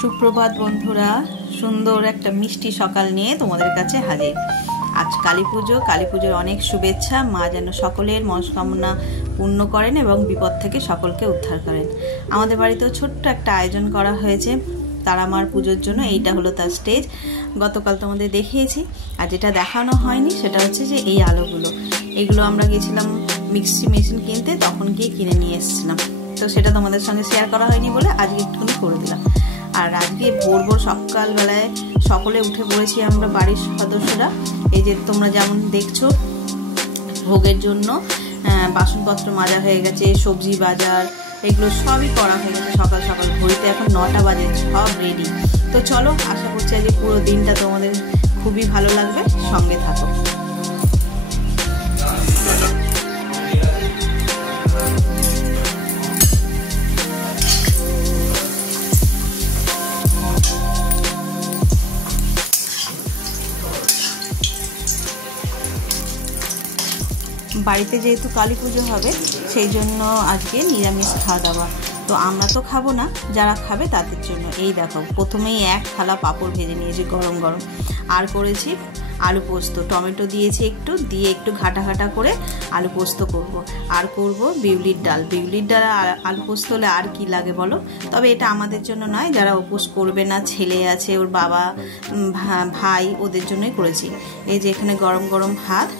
সুপ্রভাত বন্ধুরা, সুন্দর একটা মিষ্টি সকাল নিয়ে তোমাদের কাছে হাজির। আজ কালী পুজো, কালী পুজোর অনেক শুভেচ্ছা। মা যেন সকলের মনস্কামনা পূর্ণ করেন এবং বিপদ থেকে সকলকে উদ্ধার করেন। আমাদের বাড়িতেও ছোট্ট একটা আয়োজন করা হয়েছে তারা মার পুজোর জন্য। এইটা হলো তার স্টেজ। গতকাল তোমাদের দেখিয়েছি, আর যেটা দেখানো হয়নি সেটা হচ্ছে যে এই আলোগুলো, এগুলো আমরা গেছিলাম মিক্সি মেশিন কিনতে, তখন গিয়ে কিনে নিয়ে এসেছিলাম। তো সেটা তোমাদের সঙ্গে শেয়ার করা হয়নি বলে আজকে একটুখানি করে দিলাম। আর আজকে ভোর ভোর সকালবেলায় সকলে উঠে পড়েছি আমরা বাড়ির সদস্যরা। এই যে তোমরা যেমন দেখছো, ভোগের জন্য বাসনপত্র মাজা হয়ে গেছে, সবজি বাজার এগুলো সবই করা হয়ে গেছে সকাল সকাল। ঘড়িতে এখন 9টা বাজে, সব রেডি। তো চলো, আশা করছি আজকে পুরো দিনটা তোমাদের খুবই ভালো লাগবে, সঙ্গে থাকো। বাড়িতে যেহেতু কালী পুজো হবে, সেই জন্য আজকে নিরামিষ খাওয়া দাওয়া। তো আমরা তো খাবো না, যারা খাবে তাদের জন্য এই দেখো, প্রথমেই এক থালা পাঁপড় ভেজে নিয়েছি গরম গরম। আর করেছি আলু পোস্ত, টমেটো দিয়েছি একটু, দিয়ে একটু ঘাটা ঘাটা করে আলু পোস্ত করব। আর করব বিউলির ডাল। বিউলির ডাল আর আলু পোস্ত হলে আর কি লাগে বলো। তবে এটা আমাদের জন্য নয়, যারা উপোস করবে না, ছেলে আছে, ওর বাবা, ভাই, ওদের জন্যই করেছি। এই যে এখানে গরম গরম ভাত,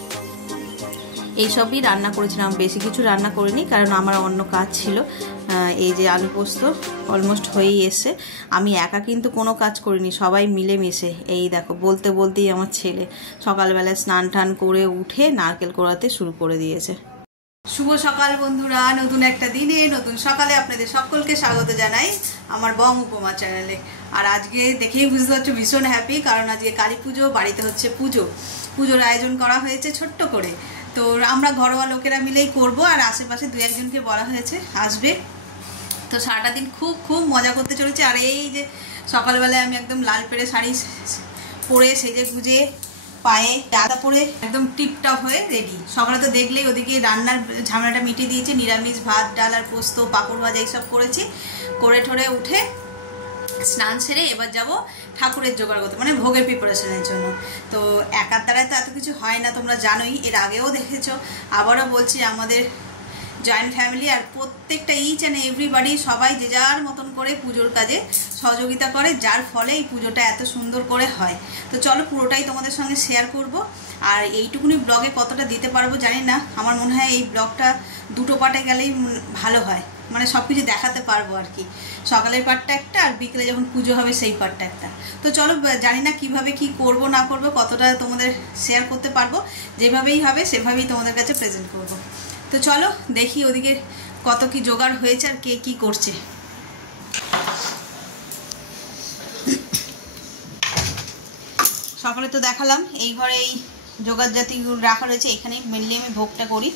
এইসবই রান্না করেছিলাম, বেশি কিছু রান্না করিনি কারণ আমার অন্য কাজ ছিল। এই যে আলু পোস্ত অলমোস্ট হয়েই এসে, আমি একা কিন্তু কোনো কাজ করিনি, সবাই মিলে মিশে। এই দেখো, বলতে বলতেই আমার ছেলে সকালবেলায় স্নান টান করে উঠে নারকেল কোড়াতে শুরু করে দিয়েছে। শুভ সকাল বন্ধুরা, নতুন একটা দিনে নতুন সকালে আপনাদের সকলকে স্বাগত জানাই আমার বং উপমা চ্যানেলে। আর আজকে দেখেই বুঝতে পারছো ভীষণ হ্যাপি, কারণ আজকে কালী পুজো, বাড়িতে হচ্ছে পুজোর আয়োজন করা হয়েছে ছোট্ট করে। তো আমরা ঘরোয়া লোকেরা মিলেই করব, আর আশেপাশে দু একজনকে বলা হয়েছে আসবে। তো সারাটা দিন খুব খুব মজা করতে চলেছে। আর এই যে সকালবেলায় আমি একদম লাল পেড়ে শাড়ি পরে সেজে গুজে পায়ে দাদা পরে একদম টিপটপ হয়ে রেডি। সকালে তো দেখলেই ওদিকে রান্নার ঝামেলাটা মিটিয়ে দিয়েছে, নিরামিষ ভাত, ডাল আর পোস্ত, পাঁপড় ভাজা এইসব করেছি। করে ঠরে উঠে স্নান সেরে এবার যাব ঠাকুরের জোগাড় করতে, মানে ভোগের প্রিপারেশনের জন্য। তো একার দ্বারায় তো এত কিছু হয় না, তোমরা জানোই, এর আগেও দেখেছো। আবারও বলছি, আমাদের জয়েন্ট ফ্যামিলি, আর প্রত্যেকটা ইচ অ্যান্ড এভরিবাডি সবাই যে যার মতন করে পুজোর কাজে সহযোগিতা করে, যার ফলে এই পুজোটা এত সুন্দর করে হয়। তো চলো, পুরোটাই তোমাদের সঙ্গে শেয়ার করব। আর এইটুকুনি ব্লগে কতটা দিতে পারবো জানি না, আমার মনে হয় এই ব্লগটা দুটো পার্টে গেলেই ভালো হয়, মানে সব কিছু দেখাতে পারবো আর কি। সকালের পার্টটা একটা, আর বিকেলে যখন পুজো হবে সেই পার্টটা একটা। তো চলো, জানি না কিভাবে কি করব না করব, কতটা তোমাদের শেয়ার করতে পারবো। যেভাবেই হবে সেভাবেই তোমাদের কাছে প্রেজেন্ট করব। তো চলো দেখি ওদিকে কত কি জোগাড় হয়েছে আর কে কি করছে। সকালে তো দেখালাম এই ঘরে এই জোগাড় জাতিগুলো রাখা রয়েছে, এখানেই মেনলি আমি ভোগটা করি।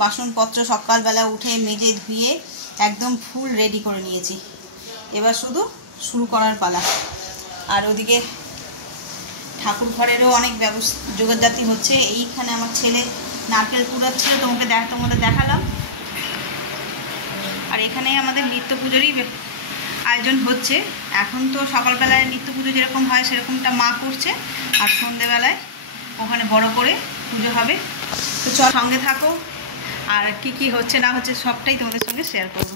বাসনপত্র সকালবেলা উঠে মেজে ধুয়ে একদম ফুল রেডি করে নিয়েছি, এবার শুধু শুরু করার পালা। আর ওদিকে ঠাকুর ঘরেরও অনেক জোগাড়জাতি হচ্ছে। এইখানে আমার ছেলে নারকেল কুড়াচ্ছিল, তোমাদের দেখালাম। আর এখানেই আমাদের নিত্য পুজোরই আয়োজন হচ্ছে। এখন তো সকালবেলায় নিত্য পুজো যেরকম হয় সেরকমটা মা করছে, আর সন্ধেবেলায় ওখানে বড় করে পুজো হবে। তো চল সঙ্গে থাকো, আর কি কি হচ্ছে না হচ্ছে সবটাই তোমাদের সঙ্গে শেয়ার করবো।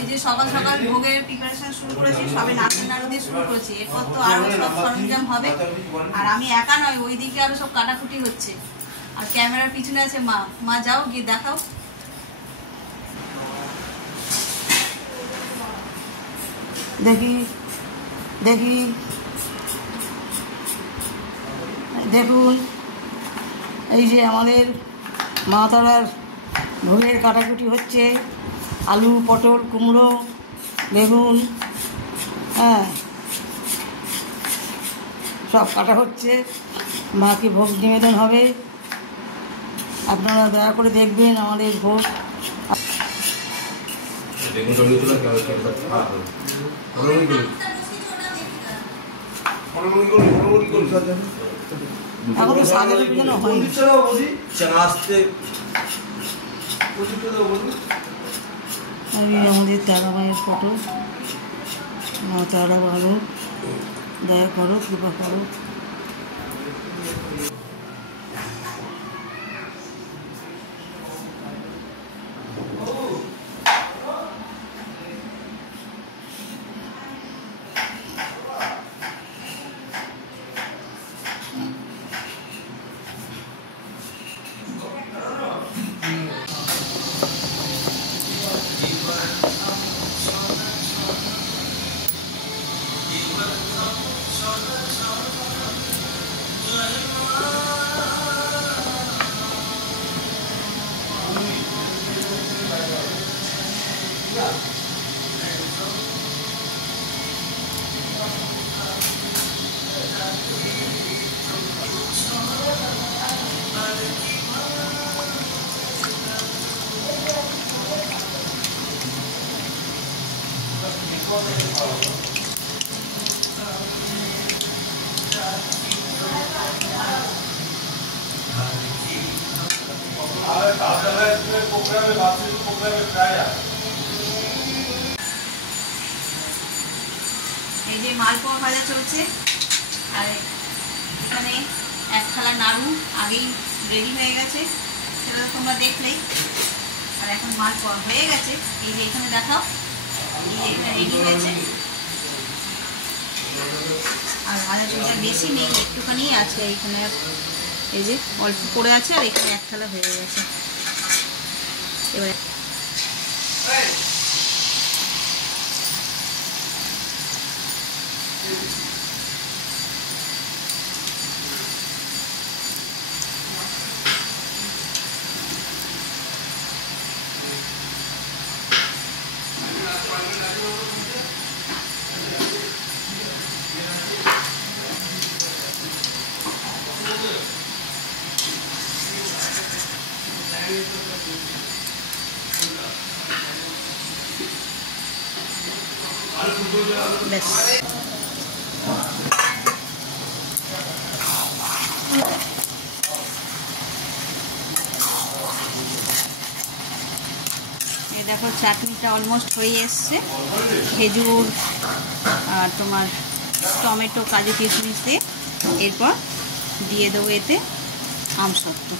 এই যে সকাল সকাল ভোগের প্রিপারেশন শুরু করেছি, সবে নারকেল নাড়ু দিয়ে শুরু করেছি। এরপর তো আরও সব সরঞ্জাম হবে। আর আমি একা নয়, ওইদিকে আরও সব কাটাকুটি হচ্ছে। আর ক্যামেরার পিছনে আছে মা যাও গিয়ে দেখাও। দেখি দেখুন, এই যে আমাদের মা তারার ভোগের কাটাকুটি হচ্ছে। আলু, পটল, কুমড়ো, বেগুন, হ্যাঁ, সব কাটা হচ্ছে। মাকে ভোগ নিবেদন হবে, আপনারা দয়া করে দেখবেন আমাদের ভোগ। এখন তো সাদের জন্য হয়নি। আমাদের দাদা ভাইয়ের ফটো, তারা ভালো দয়া করো, কৃপা করো। এই যে মালপোয়া ভাজা চলছে, আর এখানে এক থালা নাড়ু আগেই রেডি হয়ে গেছে, সেটা তোমরা দেখলেই। আর এখন মালপোয়া হয়ে গেছে, এই যে এখানে দেখাও, এই যে এখানে রেডি হয়েছে। আর ভাজা চলছে, বেশি নেই, একটুখানি আছে এখানে, এই যে অল্প পড়ে আছে, আর এখানে এক থালা হয়ে গেছে। এবার ব্যাস। এই দেখো চাটনিটা অলমোস্ট হয়ে এসছে, খেজুর আর তোমার টমেটো, কাজু, কিশমিশ দিয়ে। এরপর দিয়ে দেবো এতে আমসত্ত্ব।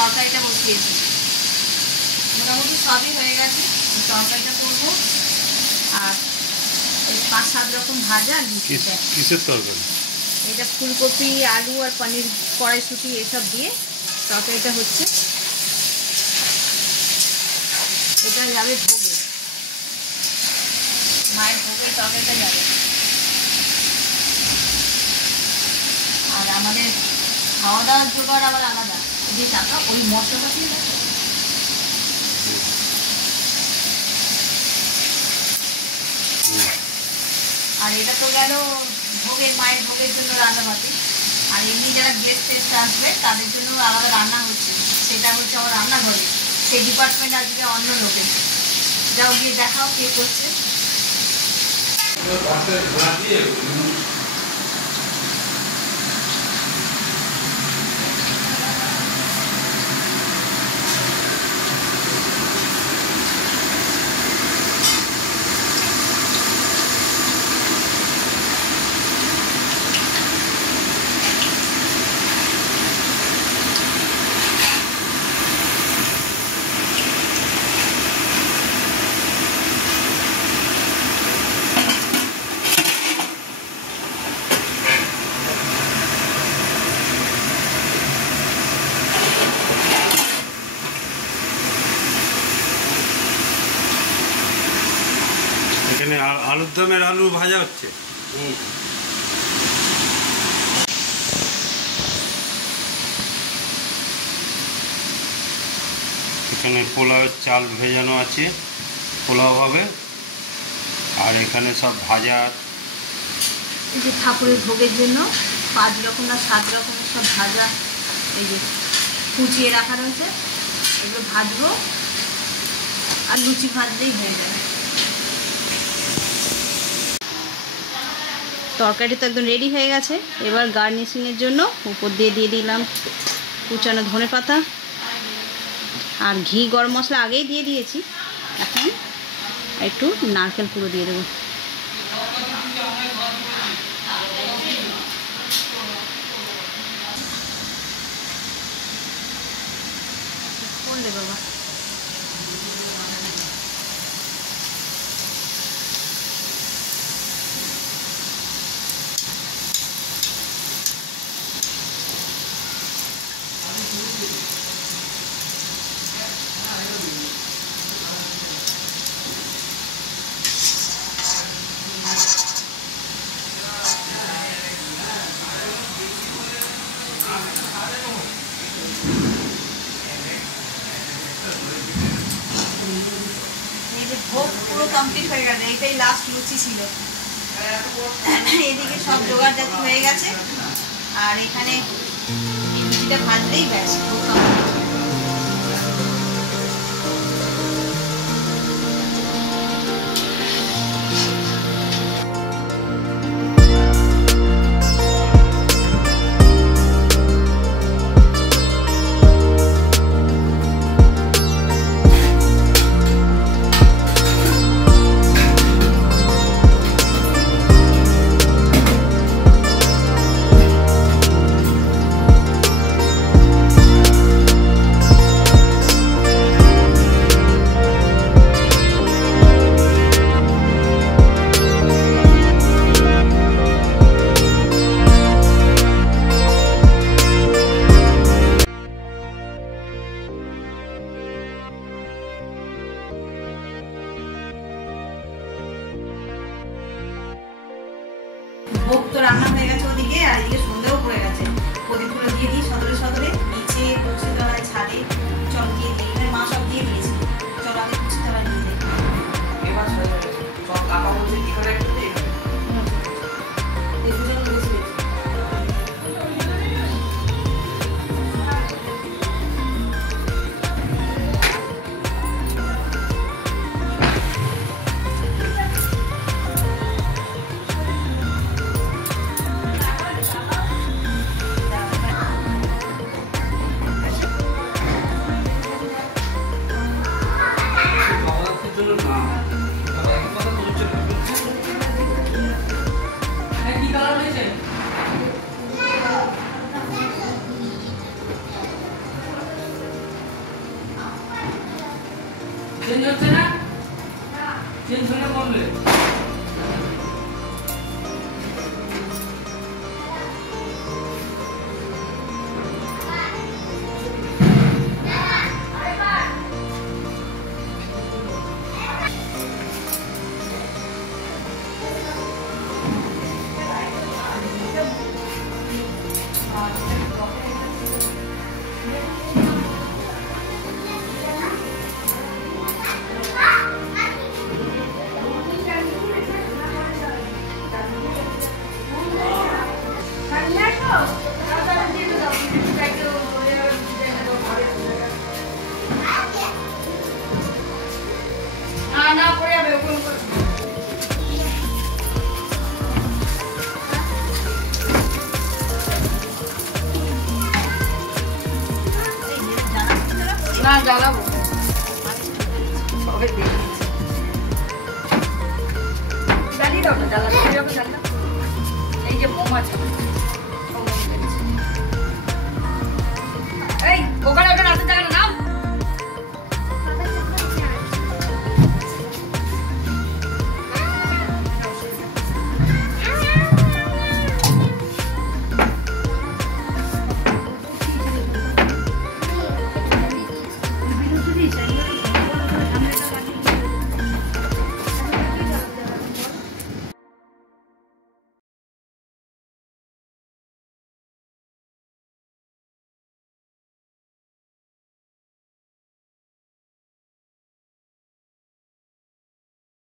তরকারিটা বসিয়েছি, মোটামুটি সবই হয়ে গেছে। তরকারিটা করবো, আর 5-7 রকম ভাজা। কিসের তরকারি? এটা ফুলকপি, আলু আর পনির, কড়াইশুঁটি এসব দিয়ে তরকারিটা হচ্ছে। এটা যাবে ভোগে, মায়ের ভোগে তরকারিটা যাবে। আর আমাদের খাওয়া দাওয়ার জোগাড় আবার আলাদা, যে টাকা ওই মশলাপাতি। আর এটা তো গেল ভোগের, মায়ের ভোগের জন্য রান্নাবাতি। আর এমনি যারা গেস্ট টেস্ট আসবে তাদের জন্য আলাদা রান্না হচ্ছে। সেটা হচ্ছে আমার রান্নাঘরে। সেই ডিপার্টমেন্ট আজকে অন্য লোকে। যাও গিয়ে দেখাও কে করছে। এখানে আলুর দমের আলু ভাজা হচ্ছে। এখানে পোলাওয়ের চাল ভেজানো আছে, পোলাও হবে। আর এখানে সব ভাজা, এই যে ঠাকুরের ভোগের জন্য 5 রকম না 7 রকমের সব ভাজা এই যে কুচিয়ে রাখা রয়েছে। এগুলো ভাজবো আর লুচি ভাজলেই হয়ে যাবে। তরকারি তো একদম রেডি হয়ে গেছে। এবার গার্নিশিংয়ের জন্য উপর দিয়ে দিলাম কুচানো ধনেপাতা আর ঘি, গরম মশলা আগেই দিয়ে দিয়েছি। এখন একটু নারকেল পুরো দিয়ে দেবো। কোন রে বাবা, ভোগ পুরো কমপ্লিট হয়ে গেছে। এইটাই লাস্ট লুচি ছিল। এদিকে সব জোগাড় জাতি হয়ে গেছে আর এখানে এই লুচিটা ভাজলেই ব্যাস ভোগ কমপ্লিট। ভোগ তো রান্না হয়ে গেছে ওদিকে, আর এদিকে সন্ধ্যাও পড়ে গেছে। প্রদীপগুলো দিয়ে দিই সদরে সদরে, নিচে তুলসী তলায়, ছাদে চল দিয়ে দিই। এখানে মা সব দিয়ে দিয়েছে। চল আগে তুলসী তলায় নিয়ে যাই। এবার সব কাকা বলছে কি করে একটু দিয়ে চেঞ্জ হচ্ছে না, চেঞ্জ হলে বললে। না জ্বালাবো সবাই দেখেছি জ্বালিয়ে দাও না জ্বালাবো যখন জ্বালাবো এই যে মোম আছে এই